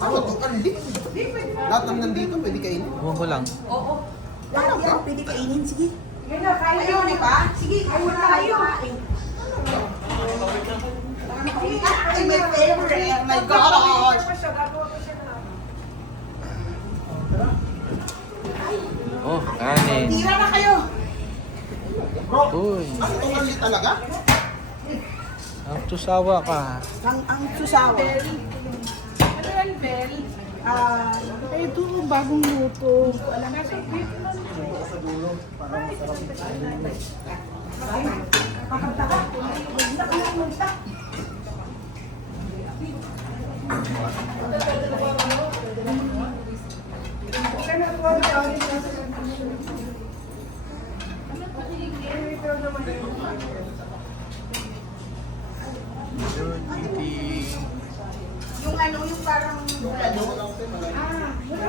Ano to? Anli? Lahat ng nandito, pwede kainin. Huwag ko lang. Oo. Ano Lahat ba? yan, pwede kainin. Sige. Yun na, kaya Ayaw ni pa? Sige, ayaw na tayo. Ay, my favorite. Oh my gosh. Oh, kanin. Tira na kayo. Uy, Ano to? Anli talaga? ang tusawa ka. Ang susawa. Ano yan, Bel? Ito, bagong luto. Nasa beef lang siya. Good eating. Yung ano, yung parang bulalo.